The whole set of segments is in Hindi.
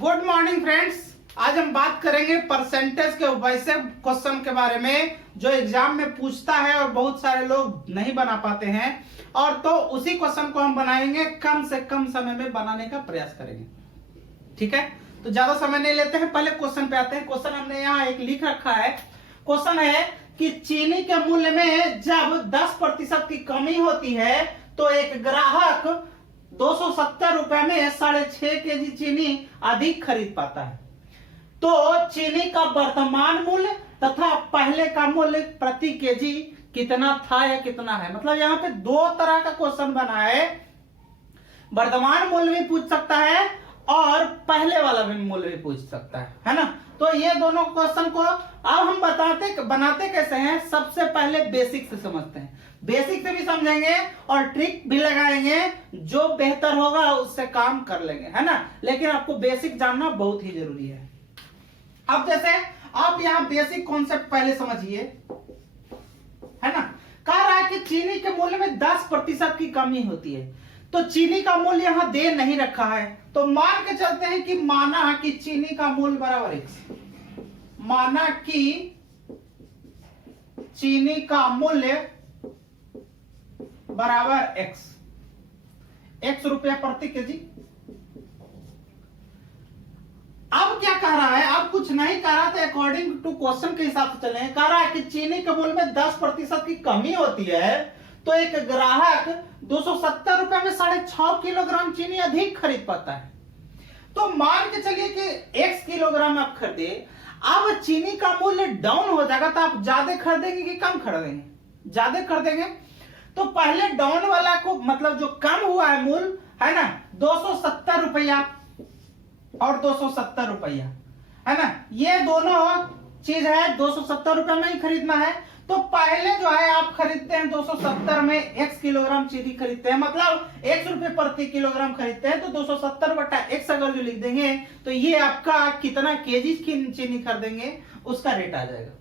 Good morning friends. आज हम बात करेंगे परसेंटेज के वैसे क्वेश्चन के बारे में जो एग्जाम में पूछता है और बहुत सारे लोग नहीं बना पाते हैं, और तो उसी क्वेश्चन को हम बनाएंगे, कम से कम समय में बनाने का प्रयास करेंगे। ठीक है, तो ज्यादा समय नहीं लेते हैं, पहले क्वेश्चन पे आते हैं। क्वेश्चन हमने यहाँ एक लिख रखा है। क्वेश्चन है कि चीनी के मूल्य में जब 10% की कमी होती है तो एक ग्राहक 270 रुपए में 6.5 केजी चीनी अधिक खरीद पाता है। तो चीनी का वर्तमान मूल्य तथा पहले का मूल्य प्रति केजी कितना था या कितना है। मतलब यहाँ पे दो तरह का क्वेश्चन बना है, वर्तमान मूल्य भी पूछ सकता है और पहले वाला भी मूल्य भी पूछ सकता है ना। तो ये दोनों क्वेश्चन को अब हम बनाते कैसे हैं, सबसे पहले बेसिक से समझते हैं। बेसिक से भी समझेंगे और ट्रिक भी लगाएंगे, जो बेहतर होगा उससे काम कर लेंगे, है ना। लेकिन आपको बेसिक जानना बहुत ही जरूरी है। अब जैसे आप यहाँ बेसिक कॉन्सेप्ट पहले समझिए, है ना। कह रहा है कि चीनी के मूल्य में 10% की कमी होती है, तो चीनी का मूल्य यहां दे नहीं रखा है, तो मान के चलते हैं कि माना कि चीनी का मूल्य बराबर x, माना कि चीनी का मूल्य बराबर x रुपया प्रति केजी। अब क्या कह रहा है, अब कुछ नहीं कह रहा था, अकॉर्डिंग टू क्वेश्चन के हिसाब से चले। कह रहा है कि चीनी के मूल्य में 10% की कमी होती है तो एक ग्राहक 270 रुपए में 6.5 किलोग्राम चीनी अधिक खरीद पाता है। तो मान के चलिए कि x किलोग्राम आप खरीदे, अब चीनी का मूल्य डाउन हो जाएगा तो आप ज्यादा खरीदेंगे कि कम खरीदेंगे? ज्यादा खरीदेंगे। तो पहले डाउन वाला को, मतलब जो कम हुआ है मूल्य, है ना, 270 रुपया और 270 रुपया, है ना, ये दोनों चीज है 270 रुपए में ही खरीदना है। तो पहले जो है आप खरीदते हैं 270 में x किलोग्राम चीनी खरीदते हैं, मतलब x रुपए प्रति किलोग्राम खरीदते हैं, तो 270 बटा x अगर जो लिख देंगे तो ये आपका कितना केजी की चीनी खरीदेंगे उसका रेट आ जाएगा।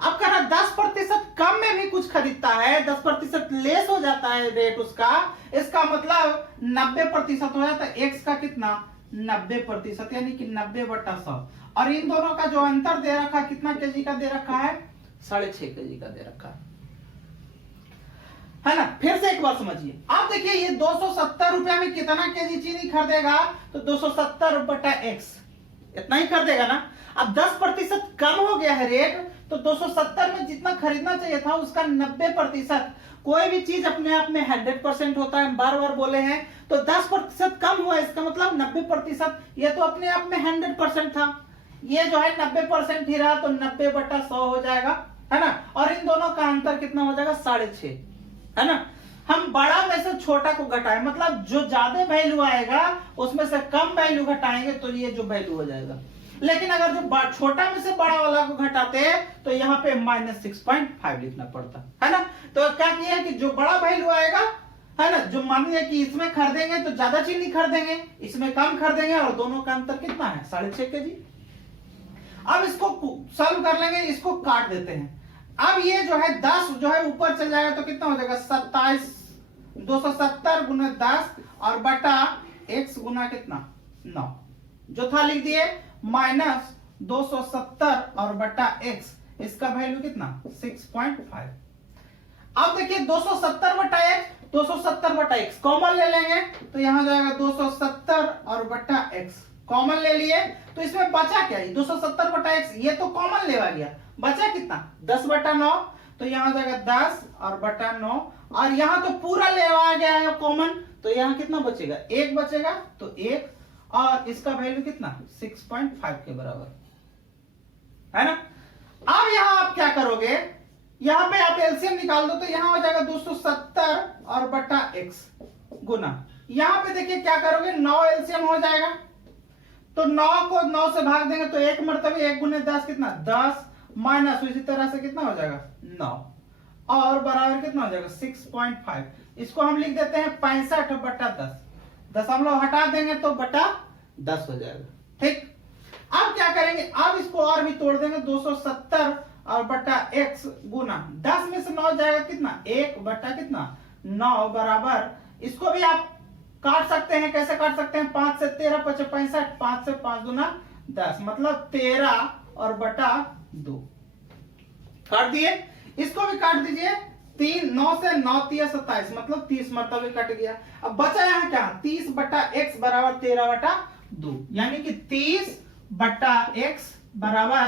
अब कह रहा 10% कम में भी कुछ खरीदता है, 10% लेस हो जाता है रेट उसका, इसका मतलब 90% हो जाता है। x का कितना 90%, यानी कि 90/100। और इन दोनों का जो अंतर दे रखा है, कितना केजी का दे रखा है, 6.5 केजी का दे रखा है ना। फिर से एक बार समझिए, आप देखिए ये 270 रुपए में कितना केजी चीनी खरीदेगा, तो 270/x इतना ही खरीदेगा ना। अब 10% कम हो गया है रेट, तो 270 में जितना खरीदना चाहिए था उसका 90%। कोई भी चीज अपने आप में 100% होता है, बार बार बोले हैं। तो 10% कम हुआ, इसका मतलब 90%, ये तो अपने आप में 100% था, ये जो है 90% ही रहा, तो 90/100 हो जाएगा, है ना। और इन दोनों का अंतर कितना हो जाएगा, 6.5, है ना। हम बड़ा में से छोटा को घटाएं, मतलब जो ज्यादा वैल्यू आएगा उसमें से कम वैल्यू घटाएंगे तो ये जो वैल्यू हो जाएगा। लेकिन अगर जो छोटा में से बड़ा वाला को घटाते हैं तो यहाँ पे -6.5 लिखना पड़ता है ना। तो क्या किया है कि जो बड़ा वैल्यू आएगा, है ना, जो मानिए कि इसमें खरीदेंगे तो ज्यादा चीनी खरीदेंगे, इसमें कम खरीदेंगे, और दोनों का अंतर कितना है, 6.5 केजी। अब इसको सॉल्व कर लेंगे, इसको काट देते हैं। अब ये जो है 10 जो है ऊपर चल जाएगा तो कितना हो जाएगा, 27, 270 गुना 10 और बटा x गुना कितना 9, जो था लिख दिए, -270 और बटा x, इसका वैल्यू कितना 6.5। अब देखिए 270/x कॉमन ले लेंगे तो यहां जाएगा 270 और बटा x, कॉमन ले लिए तो इसमें बचा क्या, 270/x, ये तो कॉमन लेवा गया, बचा कितना 10/9, तो यहां जाएगा 10 और बटा 9, और यहां तो पूरा लेवा गया है कॉमन, तो यहां कितना बचेगा, 1 बचेगा, तो 1, और इसका वैल्यू कितना 6.5 के बराबर, है ना। अब यहां आप क्या करोगे, यहां पे आप एलसीएम निकाल दो, तो यहां हो जाएगा 270 और बटा x गुना, यहां पे देखिए क्या करोगे, 9 एलसीएम हो जाएगा, तो 9 को 9 से भाग देंगे तो 1 मरतबे 1 गुने 10 कितना 10, माइनस इसी तरह से कितना हो जाएगा 9, और बराबर कितना हो जाएगा 6.5। इसको हम लिख देते हैं 65/10, दशमलव हटा देंगे तो बटा 10 हो जाएगा। ठीक, अब क्या करेंगे, अब इसको और भी तोड़ देंगे, 270 और बटा x गुना 10 में से 9 जाएगा कितना 1 बटा कितना 9 बराबर, इसको भी आप काट सकते हैं, कैसे काट सकते हैं? 5 से 13 5 65, 5 से 5 दूना 10, मतलब 13 और बटा 2 काट दिए। इसको भी काट दीजिए, 3 9 से 9 3 27, मतलब 30 मरतबे कट गया। अब बचा यहाँ क्या? 30 बटा x बराबर 13 बटा 2, यानी कि 30 बटा x बराबर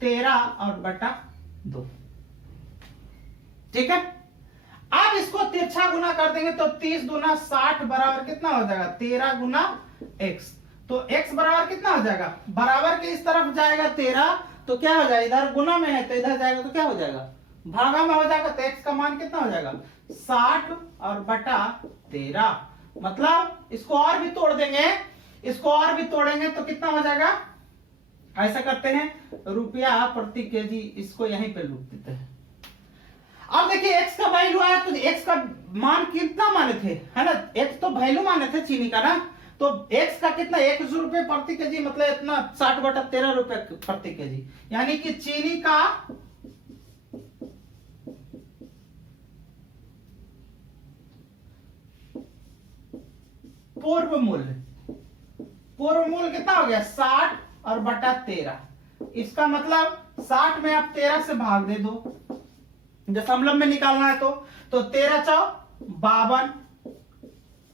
13 और बटा 2। ठीक है, अब इसको तिरछा गुना कर देंगे तो 30 दूना 60 बराबर कितना हो जाएगा? 13 गुना x। तो x बराबर कितना हो जाएगा? बराबर के इस तरफ जाएगा 13, तो क्या हो जाएगा? इधर गुना में है तो इधर जाएगा तो क्या हो जाएगा? भागा में हो जाएगा। तो x का मान कितना हो जाएगा? 60 और बटा 13। मतलब इसको और भी तोड़ देंगे, इसको और भी तोड़ेंगे तो कितना हो जाएगा? ऐसा करते हैं, रुपया प्रति केजी, इसको यहीं पे लिख देते हैं। अब देखिए x का वैल्यू आया तो x का मान कितना माने थे, है ना? x तो वैल्यू माने थे चीनी का ना, तो x का कितना? 1 रुपए प्रति केजी, मतलब इतना 60 बटा 13 रुपए प्रति केजी, यानी कि चीनी का पूर्व मूल्य कितना हो गया? 60 और बटा 13। इसका मतलब 60 में आप 13 से भाग दे दो, दशमलव में निकालना है तो 13 चौ 52,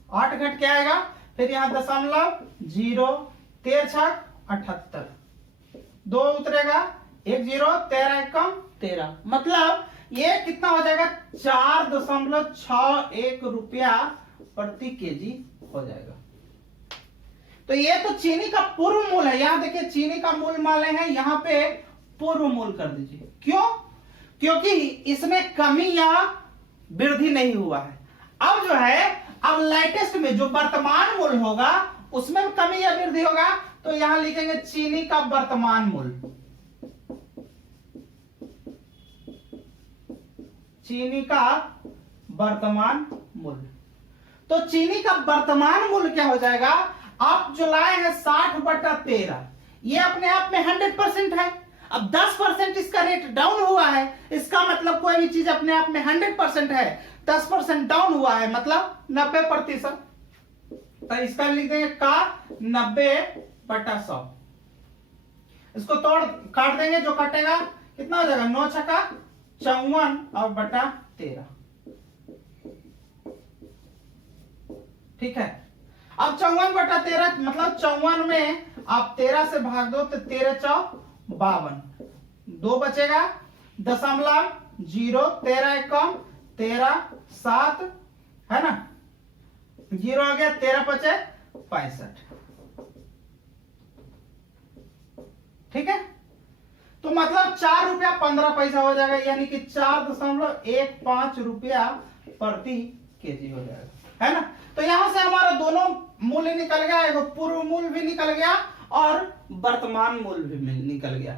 8 घट के आएगा, फिर यहां दशमलव 0, 13 छक 78, 2 उतरेगा, 1 0, 13 एकम 13, मतलब ये कितना हो जाएगा? 4.61 रुपया प्रति केजी हो जाएगा। तो ये तो चीनी का पूर्व मूल्य है। यहां देखिए चीनी का मूल्य मान हैं, यहां पे पूर्व मूल्य कर दीजिए। क्यों? क्योंकि इसमें कमी या वृद्धि नहीं हुआ है। अब जो है, अब लेटेस्ट में जो वर्तमान मूल्य होगा उसमें कमी या वृद्धि होगा, तो यहां लिखेंगे चीनी का वर्तमान मूल्य। चीनी का वर्तमान मूल्य, तो चीनी का वर्तमान मूल्य क्या हो जाएगा? आप जो लाए हैं 60 बटा 13, ये अपने आप में 100% है। अब 10% इसका रेट डाउन हुआ है, इसका मतलब कोई भी चीज अपने आप में 100% है, 10% डाउन हुआ है मतलब 90%। तो इसका लिख देंगे का 90 बटा 100। इसको तोड़ काट देंगे, जो कटेगा कितना हो जाएगा? 9 छका 54 और बटा 13। ठीक है, अब 54 बटा 13, मतलब 54 में आप 13 से भाग दो तो 13 चौ 52, 2 बचेगा, दशमलव 0, 13 एकम 13, 7 है ना, 0 आ गया, 13 बचे 65। ठीक है, तो मतलब 4 रुपया 15 पैसा हो जाएगा, यानी कि 4.15 रुपया प्रति केजी हो जाएगा, है ना। तो यहां से हमारा दोनों मूल्य निकल गया, एक पूर्व मूल्य भी निकल गया और वर्तमान मूल्य भी निकल गया।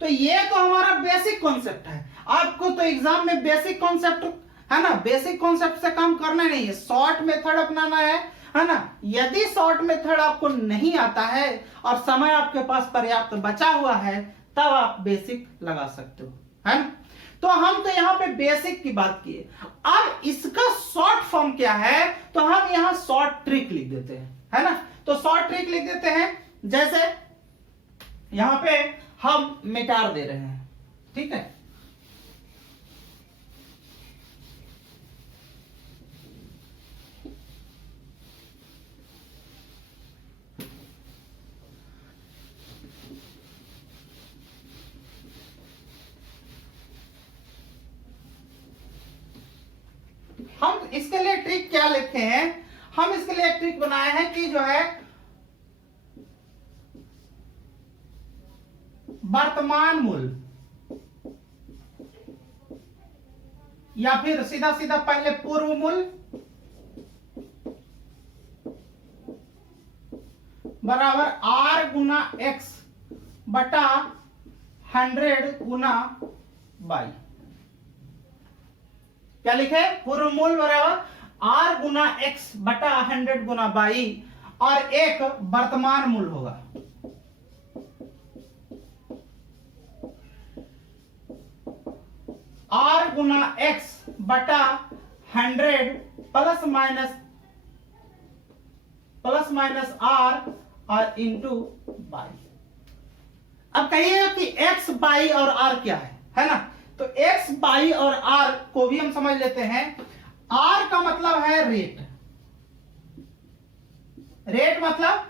तो ये तो हमारा बेसिक कॉन्सेप्ट है। आपको तो एग्जाम में बेसिक कॉन्सेप्ट, है ना, बेसिक कॉन्सेप्ट से काम करना नहीं है, शॉर्ट मेथड अपनाना है ना। यदि शॉर्ट मेथड आपको नहीं आता है और समय आपके पास पर्याप्त बचा हुआ है, तब आप बेसिक लगा सकते हो, है ना। तो हम तो यहाँ पे बेसिक की बात किए। अब इसका शॉर्ट फॉर्म क्या है, तो हम यहाँ शॉर्ट ट्रिक लिख देते हैं, है ना। तो शॉर्ट ट्रिक लिख देते हैं, जैसे यहाँ पे हम मिटार दे रहे हैं, ठीक है। हम इसके लिए ट्रिक क्या लिखे हैं, हम इसके लिए एक ट्रिक बनाए हैं कि जो है वर्तमान मूल्य या फिर सीधा सीधा पहले पूर्व मूल्य बराबर R गुना X बटा 100 गुना Y। क्या लिखे? पूर्व मूल्य बराबर R गुना X बटा 100 गुना Y, और एक वर्तमान मूल्य होगा। R गुना X बटा 100 plus minus plus minus R और इंटू बाई। अब कहिए कि एक्स बाई और आर क्या है ना? तो एक्स बाई और आर को भी हम समझ लेते हैं। आर का मतलब है रेट, रेट मतलब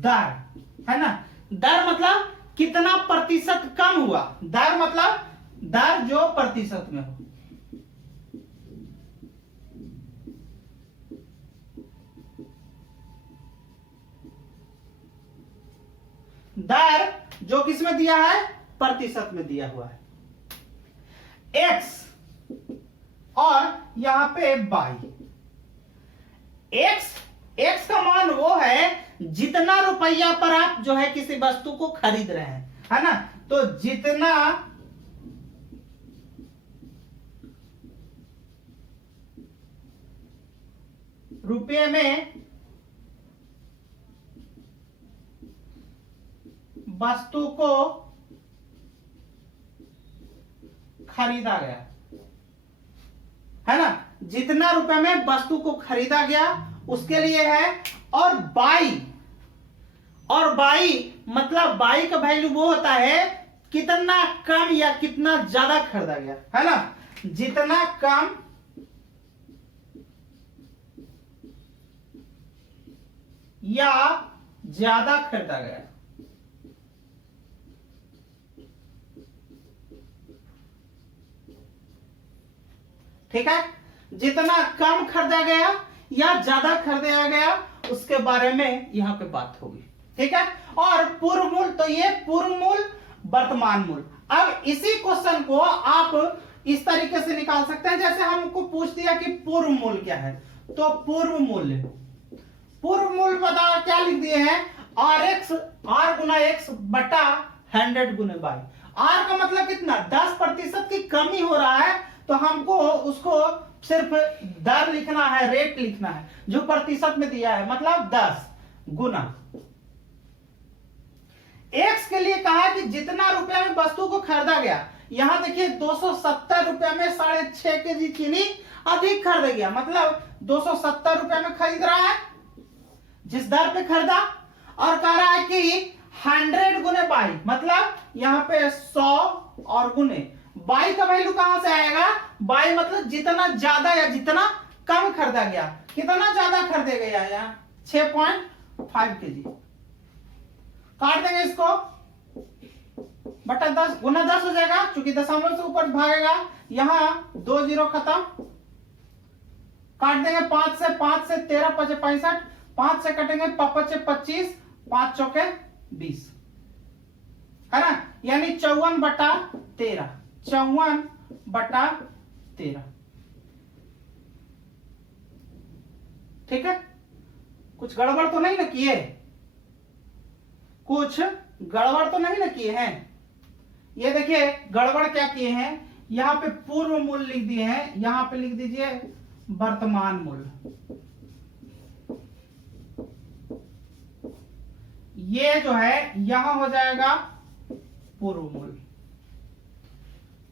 दर, है ना? दर मतलब कितना प्रतिशत कम हुआ, दर मतलब दर जो प्रतिशत में हो। दर जो किस में दिया है? प्रतिशत में दिया हुआ है। एक्स और यहां पे बाई। एक्स का मान वो है जितना रुपया पर आप जो है किसी वस्तु को खरीद रहे हैं, है ना? तो जितना रुपये में वस्तु को खरीदा गया, है ना? जितना रुपए में वस्तु को खरीदा गया उसके लिए है। और बाई मतलब बाई का वैल्यू वो होता है कितना कम या कितना ज्यादा खरीदा गया, है ना? जितना कम या ज्यादा खरीदा गया। ठीक है? जितना कम खरीदा गया या ज्यादा खरीदा गया उसके बारे में यहां पे बात होगी। ठीक है? और पूर्व मूल्य, तो ये पूर्व मूल्य, वर्तमान मूल्य। अब इसी क्वेश्चन को आप इस तरीके से निकाल सकते हैं, जैसे हमको पूछ दिया कि पूर्व मूल्य क्या है, तो पूर्व मूल्य बता क्या लिख दिए हैं? आर गुना एक्स बटा 100 गुना बाई। आर का मतलब कितना? 10% की कमी हो रहा है, तो हमको उसको सिर्फ दर लिखना है, रेट लिखना है जो प्रतिशत में दिया है, मतलब 10 गुना एक्स के लिए कहा कि जितना रुपया में वस्तु को खरीदा गया। यहां देखिए 270 रुपया में 6.5 केजी चीनी अधिक खरीदा गया, मतलब 270 रुपया में खरीद रहा है जिस दर पे खरीदा, और कह रहा है कि 100 गुने बाई, मतलब यहां पे 100 और गुने बाई का वैल्यू कहां से आएगा? बाई मतलब जितना ज्यादा या जितना कम खरीदा गया। कितना ज्यादा खरीदे गया? यहाँ 6.5 केजी। काट देंगे इसको, बटा 10 गुना 10 हो जाएगा, चूंकि दशमलव से ऊपर भागेगा। यहां 2 जीरो खत्म, काट देंगे 5 से 13 5 65, 5 से कटेंगे 5 25, 5 चौके 20, है ना? यानी 54/13, 54/13। ठीक है? कुछ गड़बड़ तो नहीं ना किए? कुछ गड़बड़ तो नहीं ना किए हैं? ये देखिए गड़बड़ क्या किए हैं, यहां पे पूर्व मूल्य लिख दिए हैं, यहां पे लिख दीजिए वर्तमान मूल्य। ये जो है यहां हो जाएगा पूर्व मूल्य,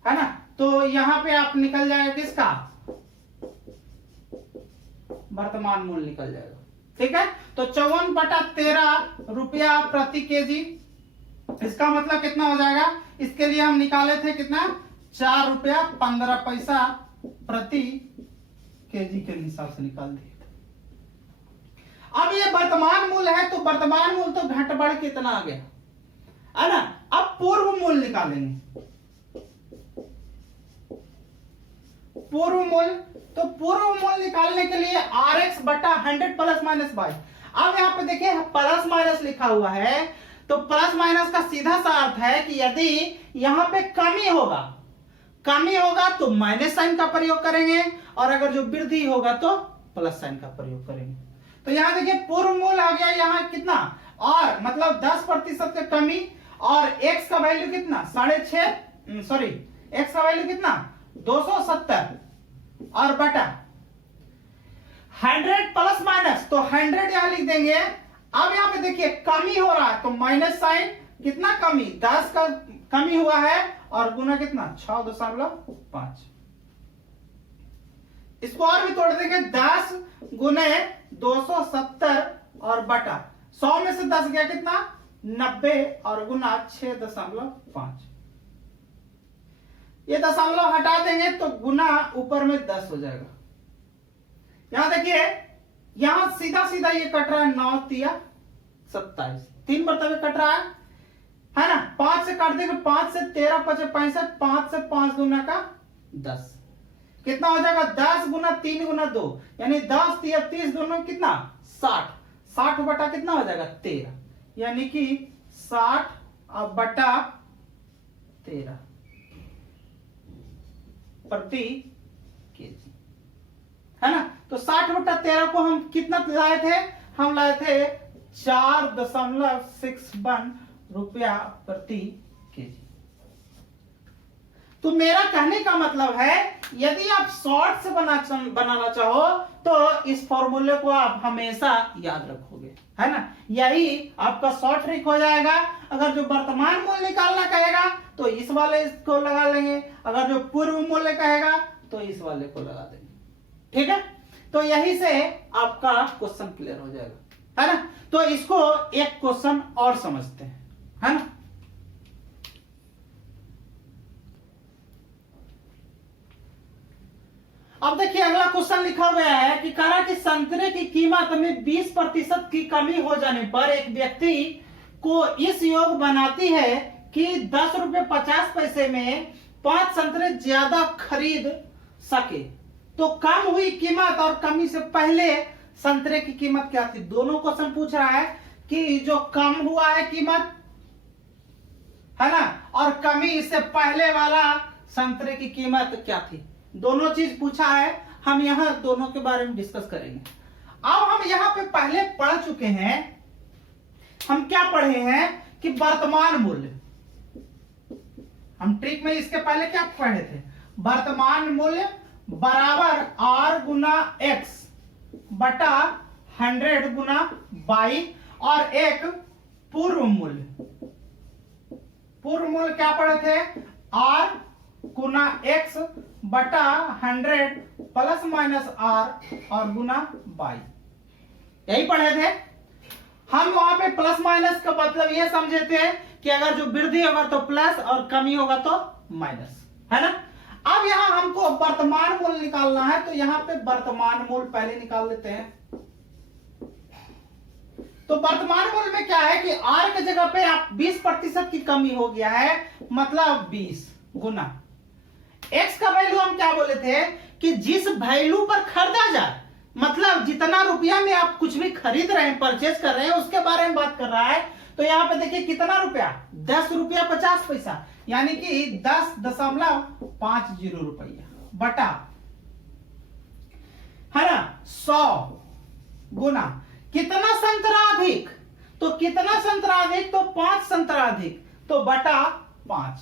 है ना? तो यहां पे आप निकल जाएगा किसका? वर्तमान मूल्य निकल जाएगा। ठीक है? तो 54/13 रुपया प्रति केजी, इसका मतलब कितना हो जाएगा? इसके लिए हम निकाले थे कितना? 4 रुपया 15 पैसा प्रति केजी के हिसाब से निकाल दिए। अब ये वर्तमान मूल्य है, तो वर्तमान मूल्य तो घट बढ़ कितना आ गया, है ना? अब पूर्व मूल्य निकालेंगे। पूर्व मूल्य, तो पूर्व मूल्य निकालने के लिए Rx बटा 100 प्लस माइनस बाई। अब यहाँ पे देखिए प्लस माइनस लिखा हुआ है, तो प्लस माइनस का सीधा सा अर्थ है कि यदि यहां पे कमी होगा तो माइनस साइन का प्रयोग करेंगे, और अगर जो वृद्धि होगा तो प्लस साइन का प्रयोग करेंगे। तो यहां देखिए पूर्व मूल्य आ गया यहाँ कितना? और मतलब 10% का कमी, और एक्स का वैल्यू कितना? 6.5, सॉरी एक्स का वैल्यू कितना? 270 और बटा 100 प्लस माइनस, तो 100 यहां लिख देंगे। अब यहां पे देखिए कमी हो रहा है, तो माइनस साइन, कितना कमी? 10 का कमी हुआ है, और गुना कितना? 6.5। इसको और भी तोड़ देंगे, 10 गुने 270 और बटा 100 में से 10 गया कितना 90 और गुना 6.5। ये दशमलव हटा देंगे तो गुना ऊपर में 10 हो जाएगा। यहां देखिए यहां सीधा सीधा ये कट रहा है 9 तिया 27, 3 मरतबे कट रहा है ना। 5 से काट देंगे 5 से 13 5 65, 5 से 5 गुना का 10 कितना हो जाएगा 10 गुना 3 गुना 2 यानी 10 तिया 30 दोनों कितना 60, 60 बटा कितना हो जाएगा 13 यानी कि 60 बटा 13 प्रति केजी है ना। तो 60 बटा 13 को हम कितना लाए थे, हम लाए थे 4.61 रुपया प्रति केजी। तो मेरा कहने का मतलब है यदि आप शॉर्ट से बनाना चाहो तो इस फॉर्मूले को आप हमेशा याद रखोगे, है ना। यही आपका शॉर्ट ट्रिक हो जाएगा। अगर जो वर्तमान मूल्य निकालना कहेगा तो इस वाले को लगा लेंगे, अगर जो पूर्व मूल्य कहेगा तो इस वाले को लगा देंगे, ठीक है। तो यही से आपका क्वेश्चन क्लियर हो जाएगा, है ना। तो इसको एक क्वेश्चन और समझते हैं, है ना। अब देखिए अगला क्वेश्चन लिखा गया है कि कहा कि संतरे की कीमत में 20% की कमी हो जाने पर एक व्यक्ति को इस योग बनाती है कि 10 रुपये 50 पैसे में 5 संतरे ज्यादा खरीद सके। तो कम हुई कीमत और कमी से पहले संतरे की कीमत क्या थी। दोनों क्वेश्चन पूछ रहा है कि जो कम हुआ है कीमत, है ना, और कमी इससे पहले वाला संतरे की कीमत क्या थी। दोनों चीज पूछा है, हम यहां दोनों के बारे में डिस्कस करेंगे। अब हम यहां पे पहले पढ़ चुके हैं, हम क्या पढ़े हैं कि वर्तमान मूल्य, हम ट्रिक में इसके पहले क्या पढ़े थे, वर्तमान मूल्य बराबर R गुना X बटा 100 गुना Y और एक पूर्व मूल्य। पूर्व मूल्य क्या पढ़े थे, R गुना X बटा 100 प्लस माइनस R और गुना Y, यही पढ़े थे हम। वहां पे प्लस माइनस का मतलब ये समझे थे कि अगर जो वृद्धि होगा तो प्लस और कमी होगा तो माइनस, है ना। अब यहां हमको वर्तमान मूल्य निकालना है, तो यहां पे वर्तमान मूल्य पहले निकाल लेते हैं। तो वर्तमान मूल्य में क्या है कि R के जगह पे आप 20% की कमी हो गया है, मतलब 20 गुना X का वैल्यू हम क्या बोले थे कि जिस वैल्यू पर खरीदा जाए, मतलब जितना रुपया में आप कुछ भी खरीद रहे हैं, परचेज कर रहे हैं, उसके बारे में बात कर रहा है। तो यहां पे देखिए कितना रुपया 10 रुपया 50 पैसा यानी कि 10.50 रुपया बटा, है ना, 100 गुना कितना संतरा अधिक, तो कितना संतरा अधिक, तो 5 संतरा अधिक, तो बटा 5।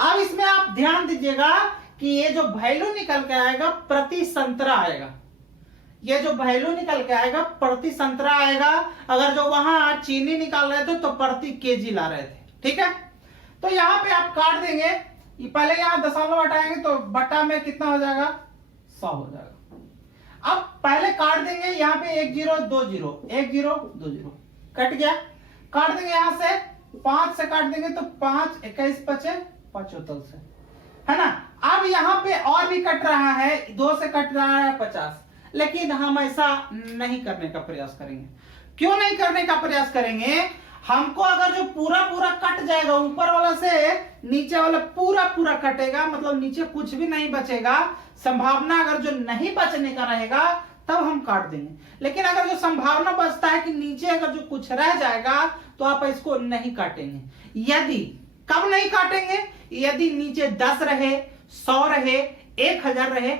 अब इसमें आप ध्यान दीजिएगा कि ये जो वैल्यू निकल के आएगा प्रति संतरा आएगा, ये जो वैल्यू निकल के आएगा प्रति संतरा आएगा। अगर जो वहां चीनी निकाल रहे थे तो प्रति केजी ला रहे थे, ठीक है। तो यहां पे आप काट देंगे, पहले यहां दशमलव हटाएंगे तो बटा में कितना हो जाएगा 100 हो जाएगा। अब पहले काट देंगे, यहाँ पे 1 0 2 0 1 0 2 0 कट गया। काट देंगे यहां से 5 से काट देंगे तो 5 21 बचे 75 से, है ना। अब यहाँ पे और भी कट रहा है, 2 से कट रहा है 50, लेकिन हम ऐसा नहीं करने का प्रयास करेंगे। क्यों नहीं करने का प्रयास करेंगे, हमको अगर जो पूरा पूरा कट जाएगा, ऊपर वाला से नीचे वाला पूरा पूरा कटेगा, मतलब नीचे कुछ भी नहीं बचेगा, संभावना अगर जो नहीं बचने का रहेगा तब हम काट देंगे। लेकिन अगर जो संभावना बचता है कि नीचे अगर जो कुछ रह जाएगा तो आप इसको नहीं काटेंगे। यदि कब नहीं काटेंगे, यदि नीचे 10 रहे, 100 रहे, 1000 रहे,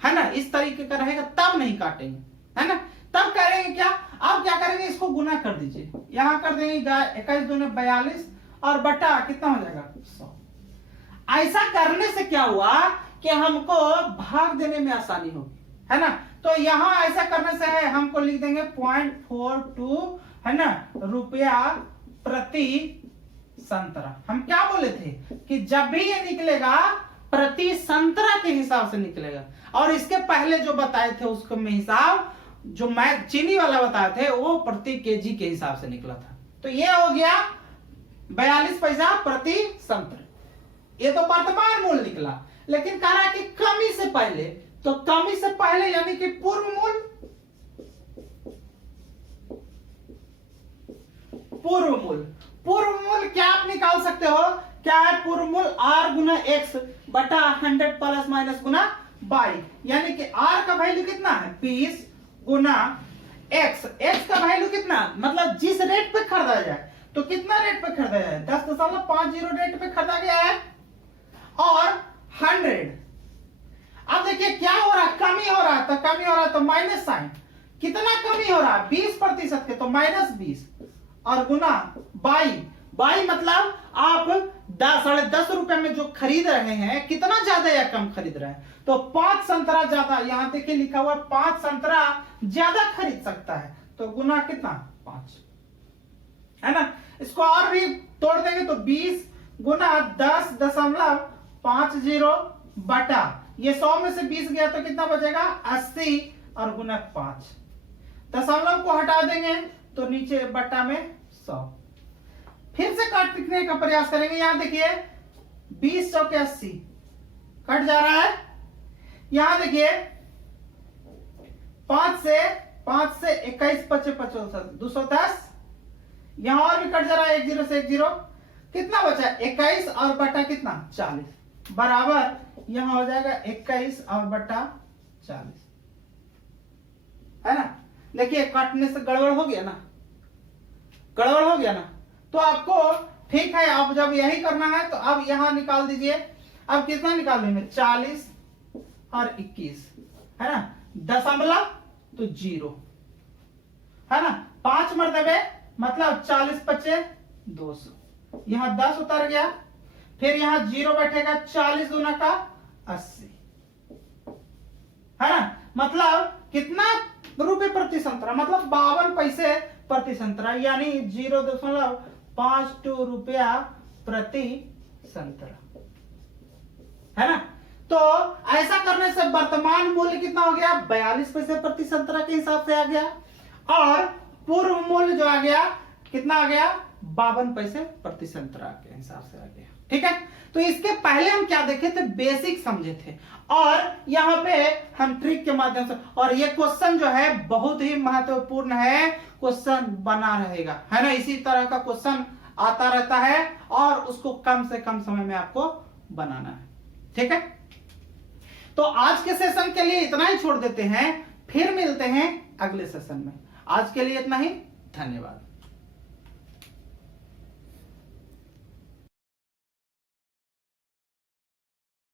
है ना, इस तरीके का रहेगा तब नहीं काटेंगे, है ना। तब करेंगे क्या, अब क्या करेंगे, इसको गुना कर दीजिए, यहां कर देंगे 21 दूने 42 और बटा कितना हो जाएगा 100। ऐसा करने से क्या हुआ कि हमको भाग देने में आसानी होगी, है ना। तो यहां ऐसा करने से है हमको लिख देंगे 0.42, है ना, रुपया प्रति संतरा। हम क्या बोले थे कि जब भी ये निकलेगा प्रति संतरा के हिसाब से निकलेगा, और इसके पहले जो बताए थे उसको में हिसाब जो मैं चीनी वाला बताए थे वो प्रति केजी के हिसाब से निकला था। तो ये हो गया 42 पैसा प्रति संत्र। ये तो वर्तमान मूल्य निकला, लेकिन कह रहा है कि कमी से पहले, तो कमी से पहले यानी कि पूर्व मूल्य, पूर्व मूल्य, पूर्व मूल्य क्या आप निकाल सकते हो, क्या है पूर्व मूल्य, r गुना x बटा 100 प्लस माइनस गुना y, यानी कि r का वैल्यू कितना है 20 गुना x, x का वैल्यू कितना, मतलब जिस रेट पे खरीदा जाए, तो कितना रेट पे खरीदा जाए 10.50 रेट पे खरीदा गया है, और 100। अब देखिए क्या हो रहा है, कमी हो रहा है, तो कमी हो रहा है तो माइनस साइन, कितना कमी हो रहा है 20% के, तो -20 और गुना बाई मतलब आप 10.5 रुपए में जो खरीद रहे हैं, कितना ज्यादा या कम खरीद रहे हैं, तो 5 संतरा ज्यादा, यहां देखिए लिखा हुआ 5 संतरा ज्यादा खरीद सकता है, तो गुना कितना 5 है ना। इसको और भी तोड़ देंगे तो 20 गुना 10.50 बटा, ये 100 में से 20 गया तो कितना बचेगा 80 और गुना 5, दशमलव को हटा देंगे तो नीचे बटा में 100। फिर से काटने का प्रयास करेंगे, यहां देखिए 20 100 के 80 कट जा रहा है, यहां देखिए 5 से 21 5 55 210, यहां और भी कट जा रहा है, 1 0 से 1 0, कितना बचा 21 और बटा कितना 40 बराबर, यहां हो जाएगा 21 और बटा 40 है ना। देखिए काटने से गड़बड़ हो गया ना, गड़बड़ हो गया ना, तो आपको ठीक है, आप जब यही करना है तो अब यहां निकाल दीजिए, अब कितना निकाल देंगे 40 और 21 है ना, दशमलव तो 0 है ना, 5 मरतबे मतलब 40 5 200, यहां 10 उतर गया, फिर यहां 0 बैठेगा, 40 दूना का 80 है ना, मतलब कितना रुपए प्रति संतरा, मतलब 52 पैसे प्रति संतरा, यानी 0.52 रुपया प्रति संतरा है ना। तो ऐसा करने से वर्तमान मूल्य कितना हो गया 42 पैसे प्रति संतरा के हिसाब से आ गया, और पूर्व मूल्य जो आ गया कितना आ गया 52 पैसे प्रति संतरा के हिसाब से आ गया। ठीक है, तो इसके पहले हम क्या देखे थे, बेसिक समझे थे, और यहाँ पे हम ट्रिक के माध्यम से, और ये क्वेश्चन जो है बहुत ही महत्वपूर्ण है, क्वेश्चन बना रहेगा है ना, इसी तरह का क्वेश्चन आता रहता है और उसको कम से कम समय में आपको बनाना है। ठीक है, तो आज के सेशन के लिए इतना ही छोड़ देते हैं, फिर मिलते हैं अगले सेशन में। आज के लिए इतना ही, धन्यवाद।